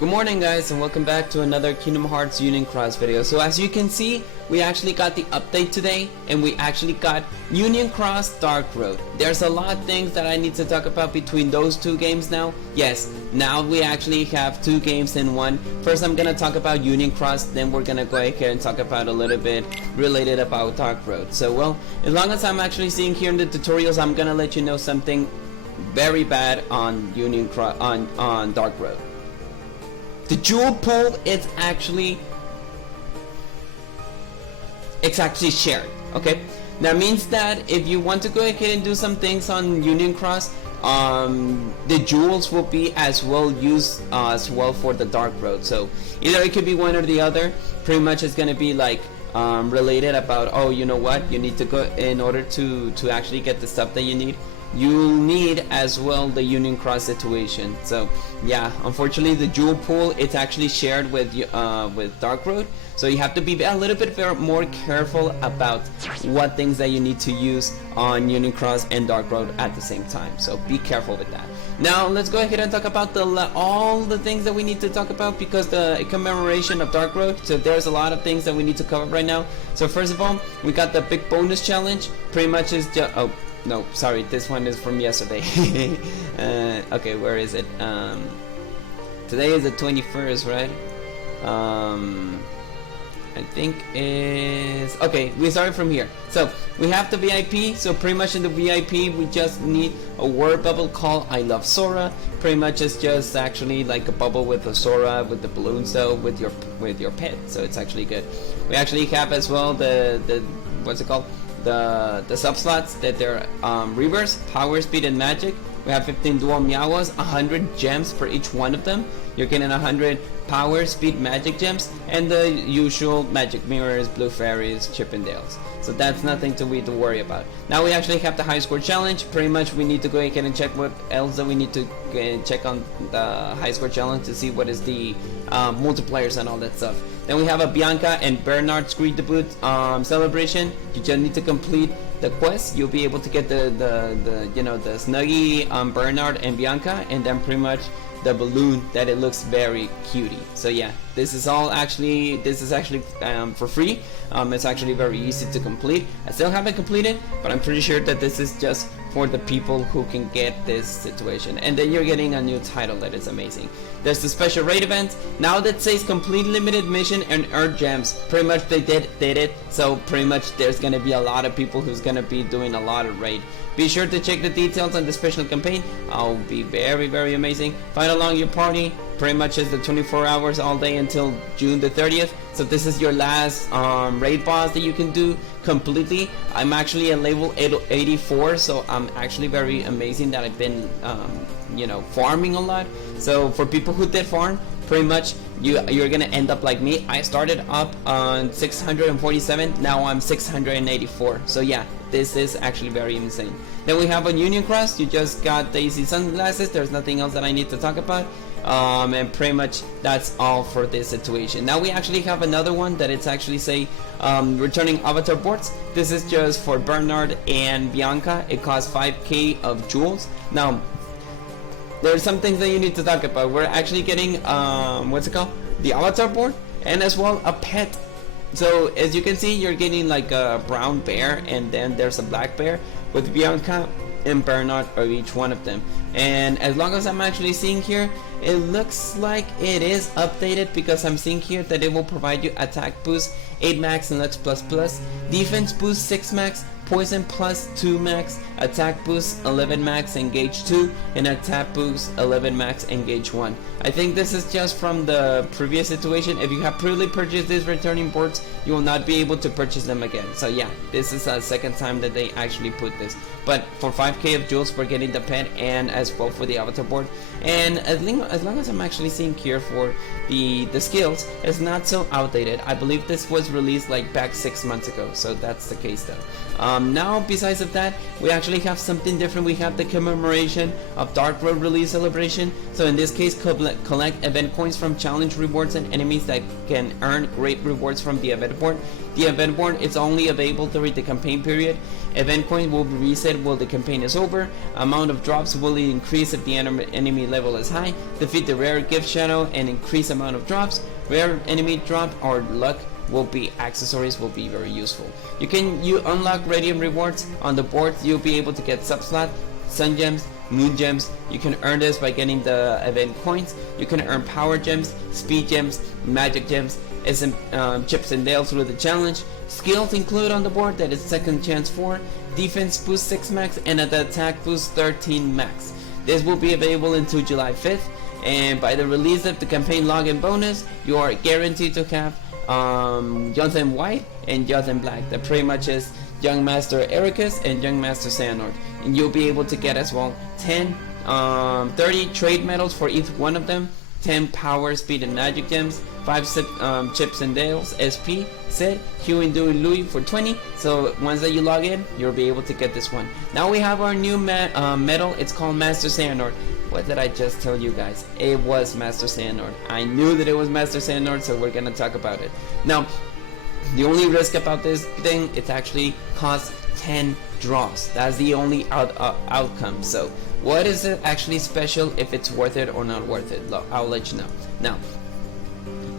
Good morning guys, and welcome back to another Kingdom Hearts Union Cross video. So as you can see, we actually got the update today, and we actually got Union Cross Dark Road. There's a lot of things that I need to talk about between those two games now. Yes, now we actually have two games in one. First I'm gonna talk about Union Cross, then we're gonna go ahead and talk about a little bit related about Dark Road. So well, as long as I'm actually seeing here in the tutorials, I'm gonna let you know something very bad on Union Cross on Dark Road. The jewel pool is actually shared. Okay, that means that if you want to go ahead and do some things on Union Cross, the jewels will be as well used as well for the Dark Road. So either it could be one or the other. Pretty much it's gonna be like related about, oh, you know what, you need to go in order to actually get the stuff that you need. You'll need as well the Union Cross situation. So yeah, unfortunately the jewel pool, it's actually shared with Dark Road, so you have to be a little bit more careful about what things that you need to use on Union Cross and Dark Road at the same time. So be careful with that. Now let's go ahead and talk about all the things that we need to talk about, because the commemoration of Dark Road, so there's a lot of things that we need to cover right now. So first of all, we got the big bonus challenge. Pretty much is just, oh no, sorry, this one is from yesterday. Okay, where is it? Today is the 21st, right? I think is, okay, we start from here. So we have the VIP. So pretty much in the VIP we just need a word bubble called I love Sora. Pretty much it's just actually like a bubble with the Sora, with the balloons though, with your pet. So it's actually good. We actually have as well the what's it called, the sub slots that they're reverse, power, speed, and magic. We have 15 dual Meowas, 100 gems for each one of them. You're getting 100 power, speed, magic gems, and the usual magic mirrors, blue fairies, Chippendales. So that's nothing to worry about. Now we actually have the high score challenge. Pretty much we need to go ahead and check what else that we need to check on the high score challenge to see what is the multipliers and all that stuff. Then we have a Bianca and Bernard Screen debut celebration. You just need to complete the quest. You'll be able to get the Snuggie Bernard and Bianca, and then pretty much the balloon that it looks very cutie. So yeah, this is actually for free. It's actually very easy to complete. I still haven't completed, but I'm pretty sure that this is just for the people who can get this situation. And then you're getting a new title that is amazing. There's the special raid event now that says complete limited mission and earn gems. Pretty much they did it. So pretty much there's gonna be a lot of people who's gonna be doing a lot of raid. Be sure to check the details on the special campaign. I'll be very amazing. Find along your party. Pretty much is the 24 hours all day until June the 30th. So this is your last raid boss that you can do completely. I'm actually at level 84, so I'm actually very amazing that I've been farming a lot. So for people who did farm, pretty much you're gonna end up like me. I started up on 647, now I'm 684. So yeah, this is actually very insane. Then we have on Union Cross, you just got Daisy sunglasses. There's nothing else that I need to talk about. And pretty much that's all for this situation. Now we actually have another one that it's actually say returning avatar boards. This is just for Bernard and Bianca. It costs 5k of jewels. Now there's some things that you need to talk about. We're actually getting what's it called, the avatar board, and as well a pet. So as you can see, you're getting like a brown bear, and then there's a black bear with Bianca and Bernard of each one of them. And as long as I'm actually seeing here, it looks like it is updated, because I'm seeing here that it will provide you attack boost 8 max and Lux plus, defense boost 6 max, poison plus 2 max, attack boost 11 max, engage 2, and attack boost 11 max, engage 1. I think this is just from the previous situation. If you have previously purchased these returning boards, you will not be able to purchase them again. So yeah, this is a second time that they actually put this. But for 5k of jewels, we're getting the pet and as well for the avatar board. And as long as I'm actually seeing here for the skills, it's not so outdated. I believe this was released like back 6 months ago, so that's the case though. Now, besides of that, we actually have something different. We have the commemoration of Dark Road release celebration. So in this case, collect event coins from challenge rewards and enemies that can earn great rewards from the event board. The event board is only available during the campaign period. Event coins will be reset while the campaign is over. Amount of drops will increase if the enemy level is high. Defeat the rare gift shadow and increase amount of drops. Rare enemy drop or luck will be accessories will be very useful. You unlock radium rewards on the board. You'll be able to get subslot, sun gems, moon gems. You can earn this by getting the event coins. You can earn power gems, speed gems, magic gems, chips and dales through the challenge. Skills include on the board that is second chance 4, defense boost 6 max, and an attack boost 13 max. This will be available until July 5th, and by the release of the campaign login bonus, you are guaranteed to have Jonathan White and Jonathan Black. That pretty much is Young Master Ericus and Young Master Xehanort. And you'll be able to get as well 30 trade medals for each one of them, 10 power, speed, and magic gems, 5 chips and dales, SP, set, Hugh and Dewey Louis for 20. So once that you log in, you'll be able to get this one. Now we have our new medal. It's called Master Xehanort. What did I just tell you guys? It was Master Xehanort. I knew that it was Master Xehanort, so we're gonna talk about it. Now, the only risk about this thing, it actually costs 10 draws. That's the only outcome. So, what is it actually special, if it's worth it or not worth it? I'll let you know. Now,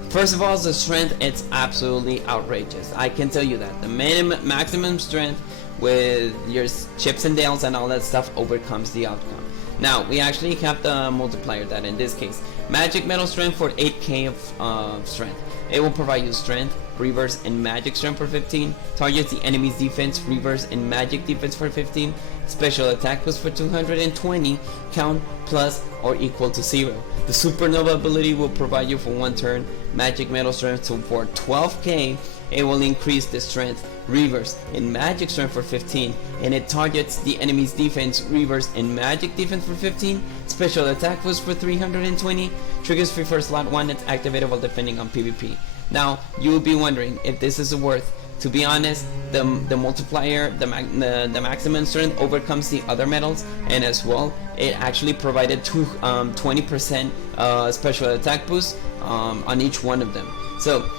first of all, the strength, it's absolutely outrageous. I can tell you that. The maximum strength with your chips and dales and all that stuff overcomes the outcome. Now, we actually have the multiplier that in this case, magic metal strength for 8k of strength. It will provide you strength, reverse, and magic strength for 15. Targets the enemy's defense, reverse, and magic defense for 15. Special attack boost for 220. Count plus or equal to 0. The supernova ability will provide you for 1 turn magic metal strength for 12k. It will increase the strength, reverse, and magic strength for 15, and it targets the enemy's defense, reverse, and magic defense for 15. Special attack boost for 320. Triggers free for slot 1 that's activated while defending on PvP. Now, you will be wondering if this is worth. To be honest, the multiplier, the maximum strength overcomes the other medals, and as well, it actually provided 20% special attack boost on each one of them. So,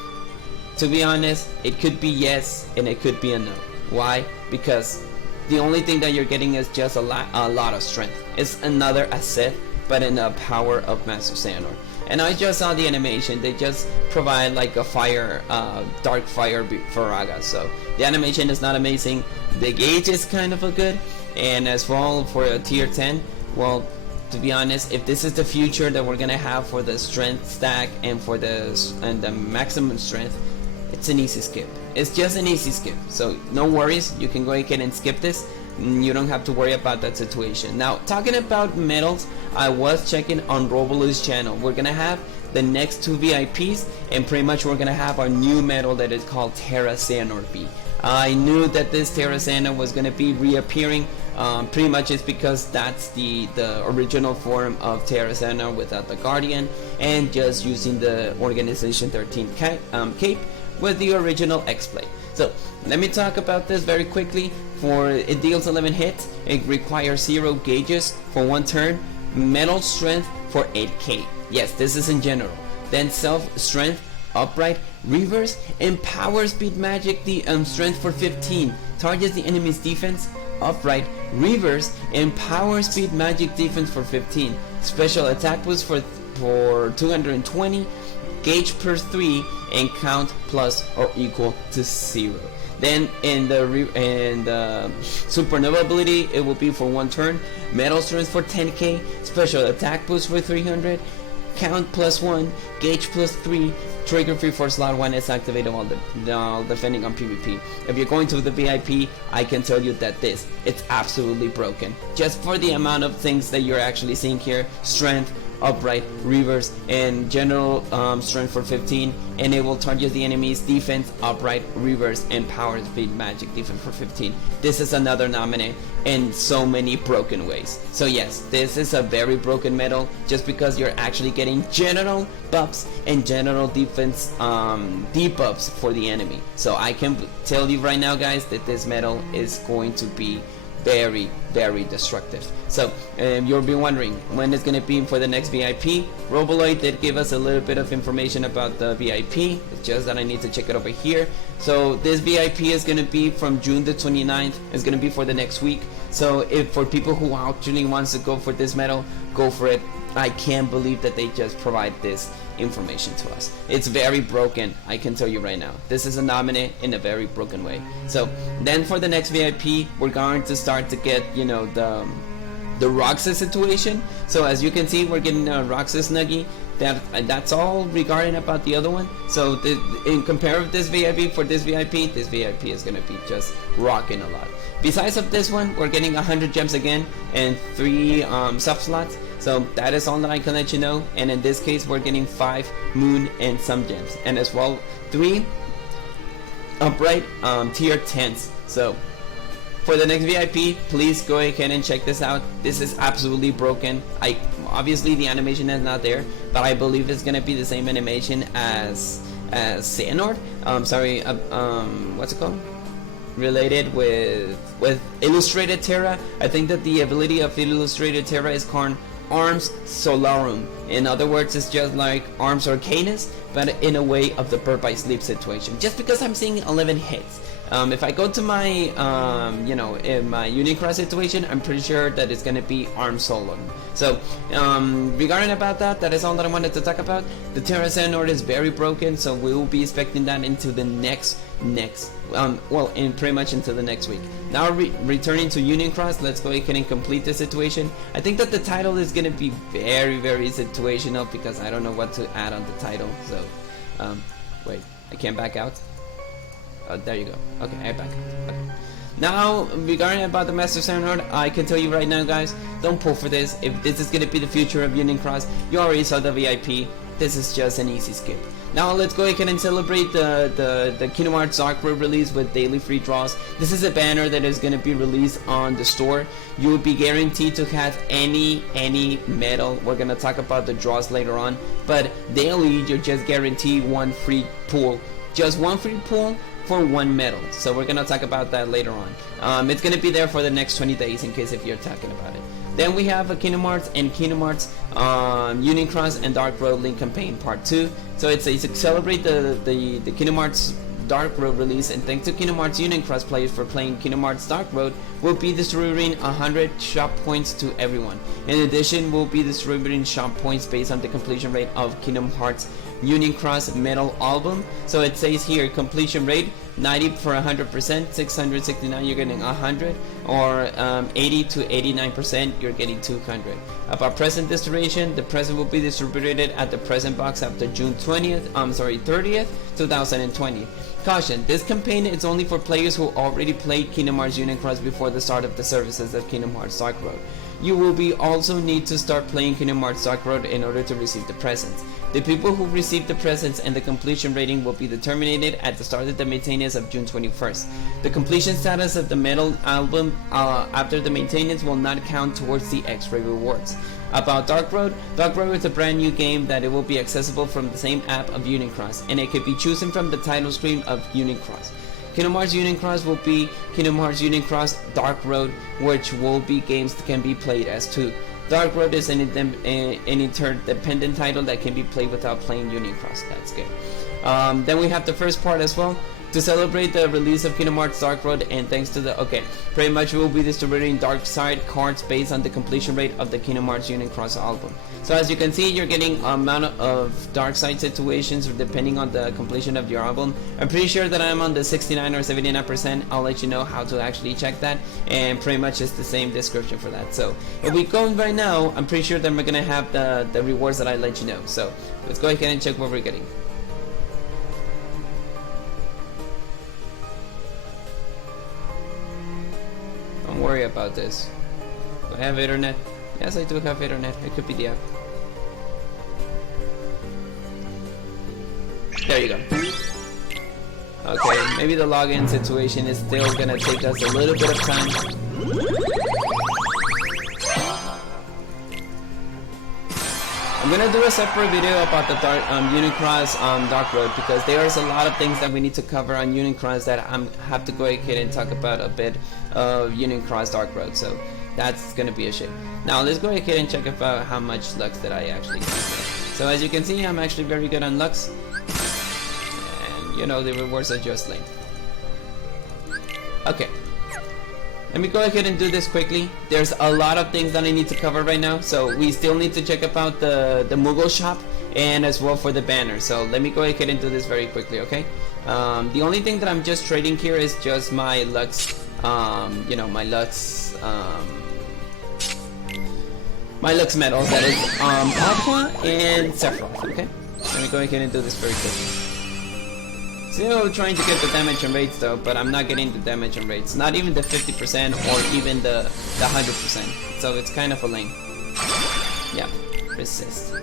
to be honest, it could be yes and it could be a no. Why? Because the only thing that you're getting is just a lot of strength. It's another asset, but in the power of Master Xehanort. And I just saw the animation. They just provide like a fire, dark fire Faraga. So the animation is not amazing. The gauge is kind of a good. And as well for a tier 10, well, to be honest, if this is the future that we're gonna have for the strength stack and for the maximum strength, it's an easy skip. It's just an easy skip. So no worries, you can go ahead and skip this. You don't have to worry about that situation. Now, talking about medals, I was checking on Robolus channel. We're gonna have the next 2 VIPs, and pretty much we're gonna have our new medal that is called Terra Sayin B. I knew that this Terra Sayin was gonna be reappearing. Pretty much it's because that's the original form of Terra Sayin without the Guardian, and just using the Organization 13 cape with the original X-Blade. So let me talk about this very quickly. It deals 11 hits, it requires 0 gauges for 1 turn, metal strength for 8k. Yes, this is in general. Then self strength, upright, reverse, and power speed magic strength for 15. Targets the enemy's defense, upright, reverse, and power speed magic defense for 15. Special attack boost for 220. Gauge per 3 and count plus or equal to 0. Then in the supernova ability, it will be for 1 turn, metal strength for 10k, special attack boost for 300, count plus 1, gauge plus 3, trigger free for slot 1 is activated while defending on PvP. If you're going to the VIP, I can tell you that it's absolutely broken. Just for the amount of things that you're actually seeing here, strength, upright, reverse, and general strength for 15, and it will target the enemy's defense, upright, reverse, and power speed magic defense for 15. This is another nominee in so many broken ways. So yes, this is a very broken medal, just because you're actually getting general buffs and general defense debuffs for the enemy. So I can tell you right now, guys, that this medal is going to be very, very destructive. So you'll be wondering when it's going to be for the next VIP. Roboloid did give us a little bit of information about the VIP. It's just that I need to check it over here. So this VIP is going to be from June the 29th. It's going to be for the next week. So if for people who actually wants to go for this medal, go for it. I can't believe that they just provide this information to us. It's very broken, I can tell you right now. This is a nominee in a very broken way. So then for the next VIP, we're going to start to get, you know, the Roxas situation. So as you can see, we're getting a Roxas Nuggie. That's all regarding about the other one. So in compare with this VIP, for this VIP is gonna be just rocking a lot. Besides of this one, we're getting 100 gems again and 3 sub slots. So that is all that I can let you know. And in this case, we're getting 5 moon and some gems, and as well 3 upright tier 10s. So for the next VIP, please go ahead and check this out. This is absolutely broken. Obviously the animation is not there, but I believe it's gonna be the same animation as Xehanort. What's it called? Related with Illustrated Terra. I think that the ability of Illustrated Terra is called Arms Solarum. In other words, it's just like Arms Arcanus, but in a way of the Bird by Sleep situation. Just because I'm seeing 11 hits. If I go to my, in my Unicross situation, I'm pretty sure that it's going to be Arm Solo. So, regarding about that, that is all that I wanted to talk about. The Terra-Xehanort is very broken, so we will be expecting that into the next, pretty much into the next week. Now, returning to Unicross, let's go ahead and complete the situation. I think that the title is going to be very, very situational, because I don't know what to add on the title. So, wait, I can't back out. Oh, there you go. Okay, I back out. Okay. Now, regarding about the Master Xandred, I can tell you right now, guys, don't pull for this. If this is going to be the future of Unicross, you already saw the VIP. This is just an easy skip. Now let's go ahead and celebrate the Kingdom Hearts Dark Road release with daily free draws. This is a banner that is going to be released on the store. You will be guaranteed to have any medal. We're going to talk about the draws later on, but daily you're just guaranteed one free pull. Just one free pull for one medal. So we're gonna talk about that later on. It's gonna be there for the next 20 days in case if you're talking about it. Then we have a Kingdom Hearts and Kingdom Hearts Unicross and Dark Road Link campaign part 2. So it's to celebrate the Kingdom Hearts Dark Road release, and thanks to Kingdom Hearts Unicross players for playing Kingdom Hearts Dark Road, we'll be distributing 100 shop points to everyone. In addition, we'll be distributing shop points based on the completion rate of Kingdom Hearts Unicross Metal Album. So it says here completion rate 90 for 100%, 669 you're getting 100, or 80 to 89% you're getting 200. About present distribution, the present will be distributed at the present box after June 30th, 2020. Caution, this campaign is only for players who already played Kingdom Hearts Unicross before the start of the services of Kingdom Hearts Dark Road. You will also need to start playing Kingdom Hearts Dark Road in order to receive the presents. The people who receive the presents and the completion rating will be determined at the start of the maintenance of June 21st. The completion status of the metal album after the maintenance will not count towards the X-ray rewards. About Dark Road is a brand new game that it will be accessible from the same app of Unicross, and it can be chosen from the title screen of Unicross. Kingdom Hearts Unicross will be Kingdom Hearts Unicross Dark Road, which will be games that can be played as two. Dark Road is an interdependent title that can be played without playing Unicross. That's good. Then we have the first part as well. To celebrate the release of Kingdom Hearts Dark Road, and thanks to the pretty much we will be distributing Dark Side cards based on the completion rate of the Kingdom Hearts Unicross album. So as you can see, you're getting amount of Dark Side situations depending on the completion of your album. I'm pretty sure that I'm on the 69 or 79%. I'll let you know how to actually check that, and pretty much it's the same description for that. So if we go right now, I'm pretty sure that we're gonna have the rewards that I let you know. So let's go ahead and check what we're getting. Don't worry about this. Do I have internet? Yes, I do have internet. It could be the app. There you go. Okay, maybe the login situation is still gonna take us a little bit of time. I'm gonna do a separate video about the Unicross Dark Road, because there's a lot of things that we need to cover on Unicross that I have to go ahead and talk about a bit of Unicross Dark Road, so that's gonna be a shit. Now let's go ahead and check about how much Lux that I actually got. So as you can see, I'm actually very good on Lux, and you know the rewards are just late. Okay. Let me go ahead and do this quickly. There's a lot of things that I need to cover right now, so we still need to check about the Moogle shop and as well for the banner. So let me go ahead and do this very quickly, okay? The only thing that I'm just trading here is just my Lux, you know, my Lux medals, that is Aqua and Sephiroth, okay? Let me go ahead and do this very quickly. Still trying to get the damage and rates though, but I'm not getting the damage and rates. Not even the 50% or even the 100%. So it's kind of a lame. Yeah, resist.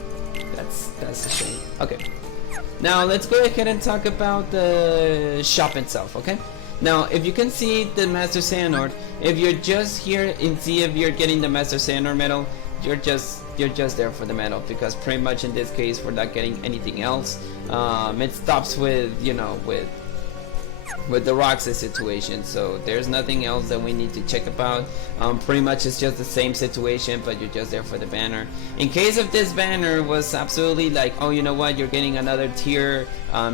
That's a shame. Okay. Now let's go ahead and talk about the shop itself, okay? Now if you can see the Master Xehanort, if you're just here and see if you're getting the Master Xehanort medal, you're just there for the medal, because pretty much in this case we're not getting anything else. It stops with, you know, with the Roxas situation, so there's nothing else that we need to check about. Pretty much it's just the same situation, but you're just there for the banner. In case if this banner was absolutely like, oh, you know what, you're getting another tier,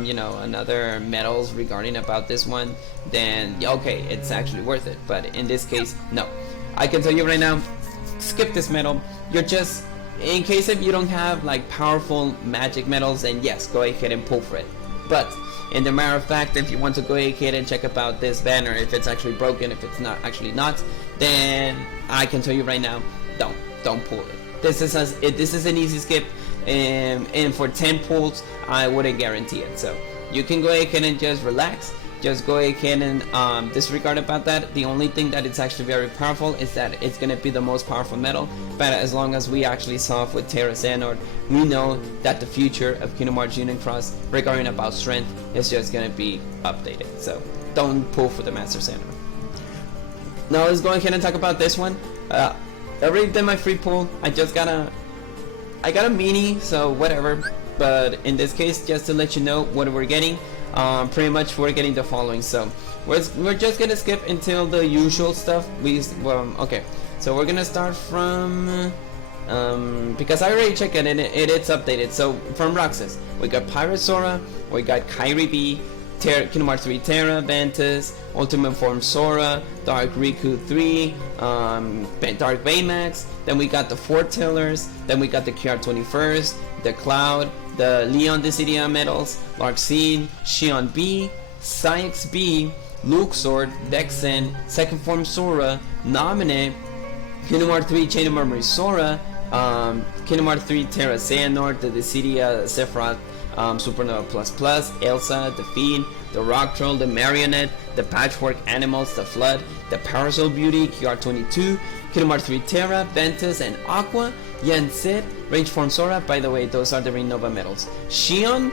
you know, another medals regarding about this one, then okay, it's actually worth it. But in this case, no. I can tell you right now, skip this medal. You're just, in case if you don't have like powerful magic medals, then yes, go ahead and pull for it. But in the matter of fact, if you want to go ahead and check about this banner, if it's actually broken, if it's not actually not, then I can tell you right now, don't pull it. This is an easy skip, and for 10 pulls I wouldn't guarantee it. So you can go ahead and just relax. Just go ahead and disregard about that. The only thing that it's actually very powerful is that it's gonna be the most powerful medal. But as long as we actually saw with Terra Sayin, we know that the future of Kingdom Hearts Unicross regarding about strength is just gonna be updated. So don't pull for the Master Sayin. Now let's go ahead and talk about this one. I already did my free pull. I got a mini, so whatever. But in this case, just to let you know what we're getting. Pretty much we're getting the following. So we're just gonna skip until the usual stuff. Okay, so we're gonna start from because I already checked it and it's updated. So from Roxas, we got Pirate Sora, we got Kairi B, Kingdom Hearts 3 Terra, Ventus, Ultimate Form Sora, Dark Riku 3, Dark Baymax, then we got the Foretellers, then we got the KR21st, the Cloud, the Leon Dissidia medals, Larxene, Xion B, Sykes B, Luxord, Dexen, Second Form Sora, Naminé, Kingdom Hearts 3 Chain of Memory Sora, Kingdom Hearts 3 Terra Sayin, the Dissidia Sephiroth, Supernova Plus Plus, Elsa, the Fiend, the Rock Troll, the Marionette, the Patchwork Animals, the Flood, the Parasol Beauty, QR22, Kingdom Hearts 3 Terra, Ventus, and Aqua, Yen Sid, Rage Form Sora. By the way, those are the Renova medals. Xion,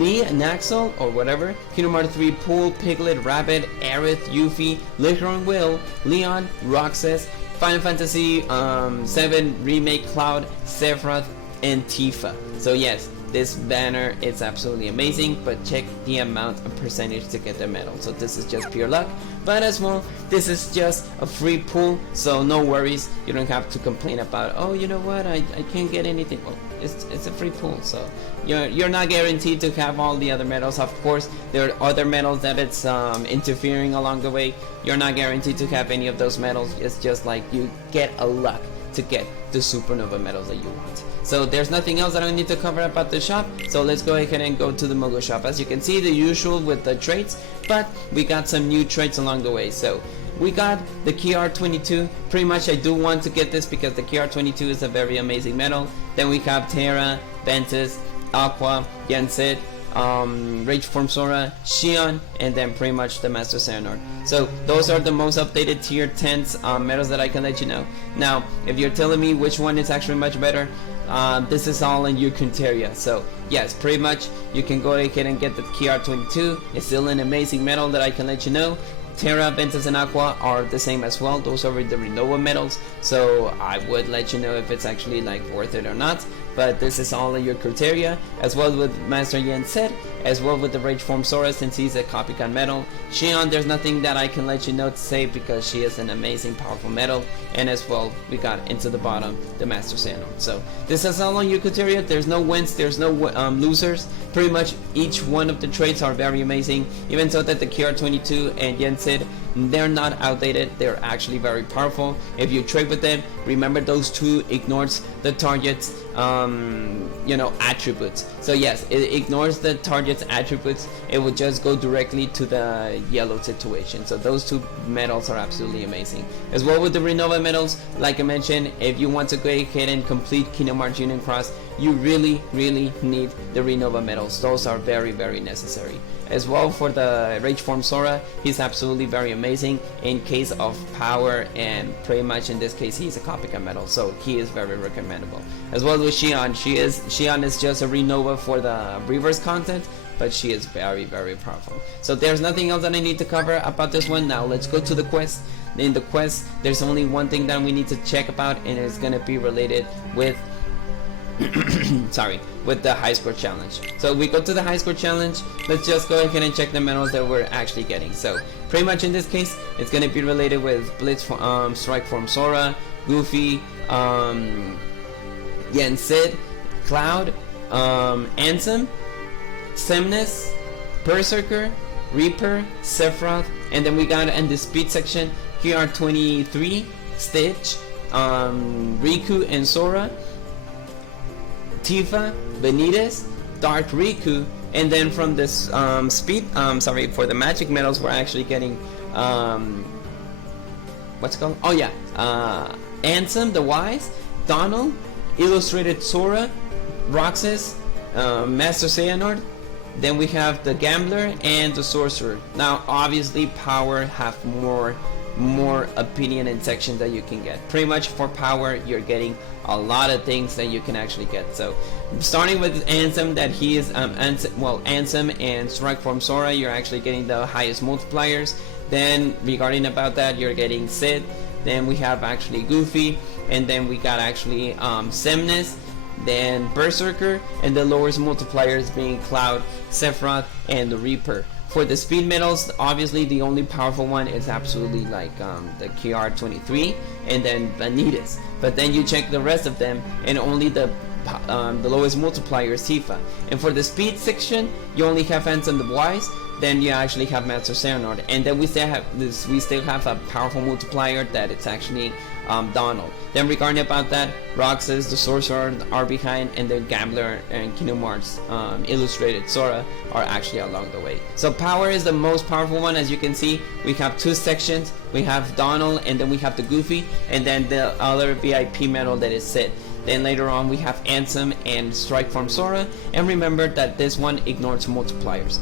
Lee, and Axel, or whatever. Kingdom Hearts 3 Pool, Piglet, Rabbit, Aerith, Yuffie, Licorice Will, Leon, Roxas, Final Fantasy 7 Remake Cloud, Sephiroth, and Tifa. So yes, this banner is absolutely amazing, but check the amount of percentage to get the medal. So this is just pure luck, but as well, this is just a free pull, so no worries. You don't have to complain about, oh, you know what, I can't get anything. Well, it's a free pull, so you're not guaranteed to have all the other medals. Of course, there are other medals that it's interfering along the way. You're not guaranteed to have any of those medals. It's just like you get a luck to get the Supernova medals that you want. So there's nothing else that I need to cover about the shop, so let's go ahead and go to the Moogle shop. As you can see, the usual with the traits, but we got some new traits along the way. So we got the KR22. Pretty much I do want to get this because the KR22 is a very amazing medal. Then we have Terra, Ventus, Aqua, Yensid, Rage Form Sora, Xion, and then pretty much the Master Xehanort. So those are the most updated tier 10s medals that I can let you know. Now, if you're telling me which one is actually much better, this is all in your criteria. So yes, pretty much you can go ahead and get the KR22. It's still an amazing medal that I can let you know. Terra, Ventus, and Aqua are the same as well. Those are the Renova medals, so I would let you know if it's actually like worth it or not. But this is all in your criteria, as well with Master Yen said, as well with the Rage Form Sora, since he's a copycat medal. Xion, there's nothing that I can let you know to say because she is an amazing, powerful medal. And as well, we got into the bottom, the Master Xehanort. So this is all on your criteria. There's no wins, there's no losers. Pretty much each one of the traits are very amazing. Even so that the KR22 and Yen said, they're not outdated, they're actually very powerful. If you trade with them, remember those two ignores the target's attributes. So yes, it ignores the target's attributes. It will just go directly to the yellow situation. So those two medals are absolutely amazing. As well with the Renova medals, like I mentioned, if you want to go ahead and complete Kingdom Hearts Union Cross, you really need the Renova medals. Those are very necessary. As well for the Rage Form Sora, he's absolutely very amazing in case of power, and pretty much in this case he's a copycat medal, so he is very recommendable. As well with Xion, Xion is just a Renova for the reverse content, but she is very powerful. So there's nothing else that I need to cover about this one. Now let's go to the quest. In the quest, there's only one thing that we need to check about, and it's gonna be related with with the high score challenge. So we go to the high score challenge. Let's just go ahead and check the medals that we're actually getting. So pretty much in this case, it's gonna be related with Blitz, Strike Form Sora, Goofy, Yen Sid, Cloud, Ansem, Semnis, Berserker, Reaper, Sephiroth, and then we got in the speed section KR23, Stitch, Riku and Sora, Tifa, Benitez, Dark Riku, and then from this for the magic medals we're actually getting what's it called? Oh yeah, Ansem the Wise, Donald, Illustrated Sora, Roxas, Master Xehanort. Then we have the Gambler and the Sorcerer. Now obviously power have more opinion and section that you can get. Pretty much for power you're getting a lot of things that you can actually get. So starting with Ansem, that he is Ansem and Strike Form Sora, you're actually getting the highest multipliers. Then regarding about that, you're getting Sid. Then we have actually Goofy, and then we got actually Semnis, then Berserker, and the lowest multipliers being Cloud, Sephiroth, and the Reaper. For the speed medals, obviously the only powerful one is absolutely like the KR23 and then Benitez. But then you check the rest of them, and only the lowest multiplier is Tifa. And for the speed section, you only have Ansem the Wise. Then you actually have Master Xehanort, and then we still have a powerful multiplier that it's actually Donald. Then regarding about that, Roxas, the Sorcerer are behind, and the Gambler and Kingdom Hearts Illustrated Sora are actually along the way. So power is the most powerful one. As you can see, we have two sections. We have Donald, and then we have the Goofy, and then the other VIP medal that is Sid. Then later on we have Ansem and Strike Form Sora, and remember that this one ignores multipliers.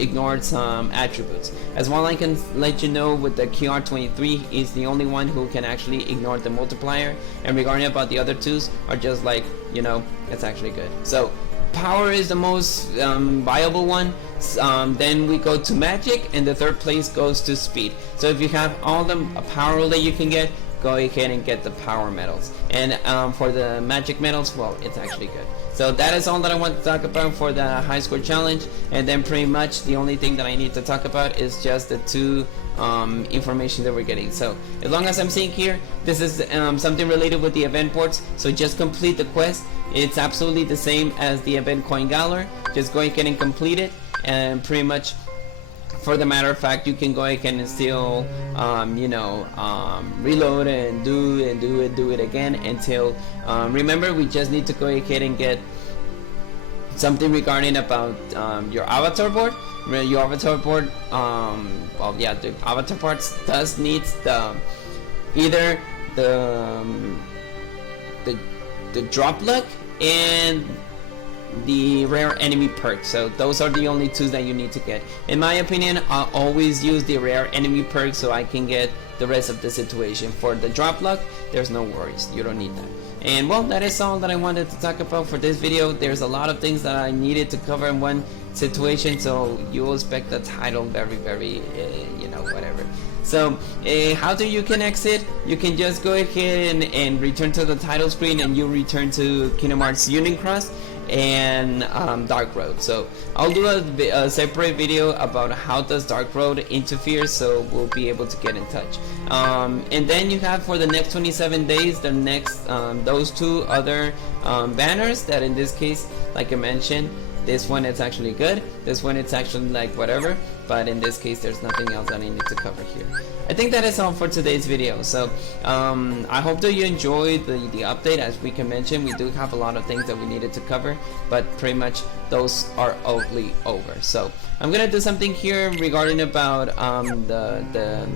Ignores attributes. As well, I can let you know with the KR23 is the only one who can actually ignore the multiplier, and regarding about the other twos are just like, it's actually good. So power is the most viable one. Then we go to magic, and the third place goes to speed. So if you have all the power that you can get, go ahead and get the power medals. And for the magic medals, well, it's actually good. So that is all that I want to talk about for the high score challenge. And then pretty much the only thing that I need to talk about is just the two information that we're getting. So as long as I'm seeing here, this is something related with the event ports. So just complete the quest. It's absolutely the same as the event coin gallery. Just go ahead and complete it, and pretty much, for the matter of fact, you can go ahead and still reload and do it again until remember, we just need to go ahead and get something regarding about your avatar board. Your avatar board, the avatar parts does need either the drop luck and the rare enemy perk. So those are the only two that you need to get. In my opinion, I'll always use the rare enemy perk so I can get the rest of the situation. For the drop luck, there's no worries, you don't need that. And well, that is all that I wanted to talk about for this video. There's a lot of things that I needed to cover in one situation, so you will expect the title very you know, whatever. So how do you can exit? You can just go ahead and return to the title screen, and you return to Kingdom Hearts Union Cross and Dark Road. So I'll do a separate video about how does Dark Road interfere, so we'll be able to get in touch. And then you have for the next 27 days the next those two other banners that in this case, like I mentioned, this one it's actually good, this one it's actually like whatever, but in this case there's nothing else that I need to cover here. I think that is all for today's video. So I hope that you enjoyed the update. As we can mention, we do have a lot of things that we needed to cover, but pretty much those are only over. So I'm gonna do something here regarding about the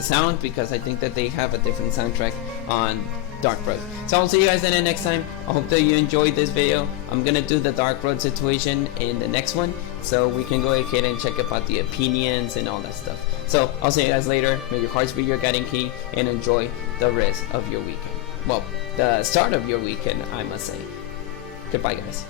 sound, because I think that they have a different soundtrack on Dark Road. So I'll see you guys in the next time. I hope that you enjoyed this video. I'm gonna do the Dark Road situation in the next one, so we can go ahead and check about the opinions and all that stuff. So I'll see you guys later. May your hearts be your guiding key, and enjoy the rest of your weekend. Well, the start of your weekend, I must say. Goodbye, guys.